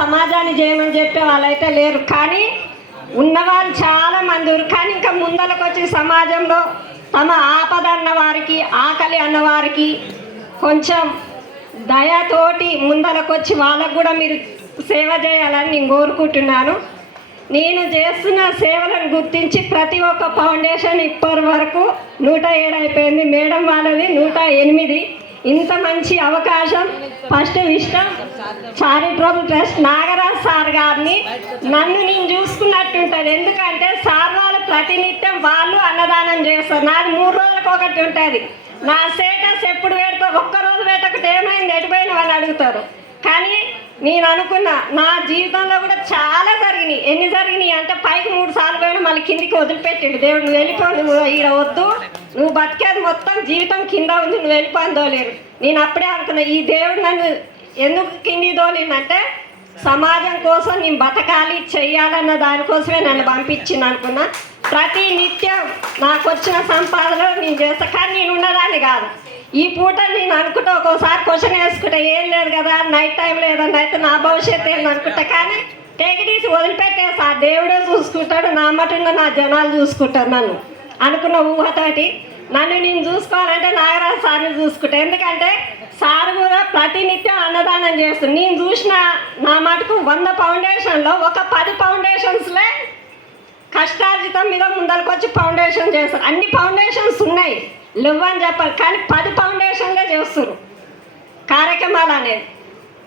సమాజాన్ని చేయమని చెప్పే వాళ్ళైతే లేరు, కానీ ఉన్నవాళ్ళు చాలామంది ఉన్నారు. కానీ ఇంకా ముందరకు వచ్చి సమాజంలో తమ ఆపద అన్న వారికి, ఆకలి అన్నవారికి కొంచెం దయతోటి ముందరకు వచ్చి వాళ్ళకు కూడా మీరు సేవ చేయాలని నేను కోరుకుంటున్నాను. నేను చేస్తున్న సేవలను గుర్తించి ప్రతి ఒక్క ఫౌండేషన్ ఇప్పటి వరకు 107 అయిపోయింది. మేడం వాళ్ళది 108. ఇంత మంచి అవకాశం ఫస్ట్ విష్టం చారిటబుల్ ట్రస్ట్ నాగరాజ్ సార్ గారిని నన్ను నేను చూసుకున్నట్టుంటుంది. ఎందుకంటే సార్ వాళ్ళు ప్రతినిత్యం వాళ్ళు అన్నదానం చేస్తారు. నాది 3 రోజులకు ఒకటి ఉంటుంది. నా స్టేటస్ ఎప్పుడు పెడతారు, ఒక్కరోజు పెట్టకపోతే ఏమైంది ఎటుపోయిన వాళ్ళు అడుగుతారు. కానీ నేను అనుకున్నా నా జీవితంలో కూడా చాలా జరిగినాయి. ఎన్ని జరిగినాయి అంటే పైకి 3 సార్లు పోయినా మళ్ళీ కిందికి వదిలిపెట్టిండు దేవుడు. నువ్వు వెళ్ళిపో, నువ్వు ఇక్కడ వద్దు, నువ్వు బతికేది మొత్తం జీవితం కింద ఉంది, నువ్వు వెళ్ళిపోని తోలేరు. నేను అప్పుడే అనుకున్నా ఈ దేవుడు నన్ను ఎందుకు కిందికి తోలిందంటే సమాజం కోసం నేను బతకాలి చెయ్యాలన్న దానికోసమే నన్ను పంపించింది అనుకున్నా. ప్రతి నిత్యం నాకు వచ్చిన సంపాదన నేను చేస్తా, కానీ నేను ఉన్నదాన్ని కాదు. ఈ పూట నేను అనుకుంటా ఒక్కోసారి క్వశ్చన్ వేసుకుంటా, ఏం లేదు కదా నైట్ టైం లేదన్న అయితే నా భవిష్యత్తు ఏంది అనుకుంటా. కానీ టేకిటీసి వదిలిపెట్టేసా దేవుడే చూసుకుంటాడు, నా మటున్న నా జనాలు చూసుకుంటారు నన్ను అనుకున్న ఊహతోటి. నన్ను నేను చూసుకోవాలంటే నాగరాజు సార్ని చూసుకుంటా. ఎందుకంటే సార్ కూడా ప్రతినిత్యం అన్నదానం చేస్తుంది. నేను చూసిన నా మటుకు 100 ఫౌండేషన్లో ఒక 10 ఫౌండేషన్స్లే కష్టార్జితం మీద ముందరకు వచ్చి ఫౌండేషన్ చేస్తారు. అన్ని ఫౌండేషన్స్ ఉన్నాయి, లేవని చెప్పాలి, కానీ 10 ఫౌండేషన్లే చేస్తారు కార్యక్రమాలు అనేది.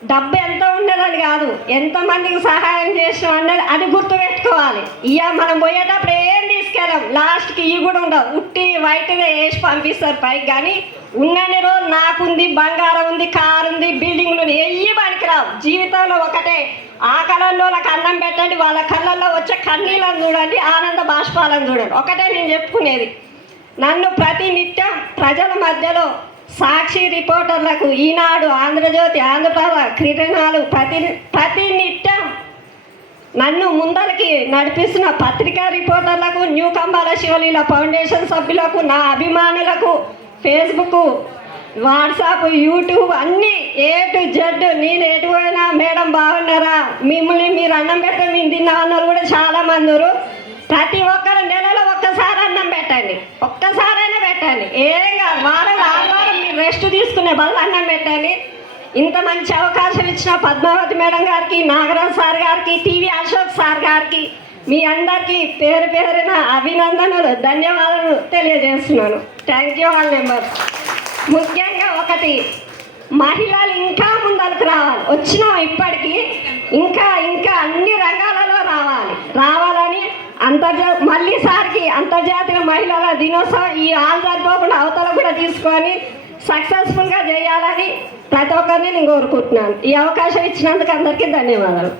డబ్బు ఎంత ఉండేదని కాదు, ఎంతమందికి సహాయం చేసినాం అన్నది అది గుర్తుపెట్టుకోవాలి. ఇక మనం పోయేటప్పుడు ఏం తీసుకెళ్ళాం, లాస్ట్కి ఇవి కూడా ఉండవు, ఉట్టి వైట్గా వేసి పంపిస్తారు పైకి. కానీ ఉన్నన్ని రోజులు నాకుంది, బంగారం ఉంది, కారు ఉంది, బిల్డింగ్లు ఉంది, ఎయ్యి పనికిరావు. జీవితంలో ఒకటే, ఆ కళల్లోకి అన్నం పెట్టండి, వాళ్ళ కళ్ళల్లో వచ్చే కన్నీళ్ళని చూడండి, ఆనంద బాష్పాలను చూడండి. ఒకటే నేను చెప్పుకునేది, నన్ను ప్రతినిత్యం ప్రజల మధ్యలో సాక్షి రిపోర్టర్లకు, ఈనాడు, ఆంధ్రజ్యోతి, ఆంధ్రప్రభ, కిరణాలు ప్రతినిత్యం నన్ను ముందరికి నడిపిస్తున్న పత్రికా రిపోర్టర్లకు, న్యూ కంబాల శివలీల ఫౌండేషన్ సభ్యులకు, నా అభిమానులకు, ఫేస్బుక్, వాట్సాప్, యూట్యూబ్ అన్నీ A to Z నేను ఎటు పోయినా మేడం బాగున్నారా, మిమ్మల్ని మీరు అన్నం పెట్టే మేము తిన్నామన్నారు కూడా చాలామంది. ప్రతి ఒక్కరు నెలలో ఒక్కసారి అన్నం పెట్టండి, ఒక్కసారైనా పెట్టండి, ఏం కాదు. వారం 6 వారం మీరు రెస్ట్ తీసుకునే బదులు అన్నం పెట్టండి. ఇంత మంచి అవకాశం ఇచ్చిన పద్మావతి మేడం గారికి, నాగరాజ్ సార్ గారికి, టీవీ అశోక్ సార్ గారికి, మీ అందరికీ పేరు పేరున అభినందనలు, ధన్యవాదాలు తెలియజేస్తున్నాను. Thank you all members. ముఖ్యంగా ఒకటి, మహిళలు ఇంకా ముందరకు రావాలి. వచ్చినాం ఇప్పటికీ, ఇంకా ఇంకా అన్ని రంగాలలో రావాలని మళ్ళీ సార్కి అంతర్జాతీయ మహిళల దినోత్సవం ఈ ఆల్ సరిపోకుండా అవతల కూడా తీసుకొని సక్సెస్ఫుల్గా చేయాలని ప్రతి ఒక్కరిని నేను కోరుకుంటున్నాను. ఈ అవకాశం ఇచ్చినందుకు అందరికీ ధన్యవాదాలు.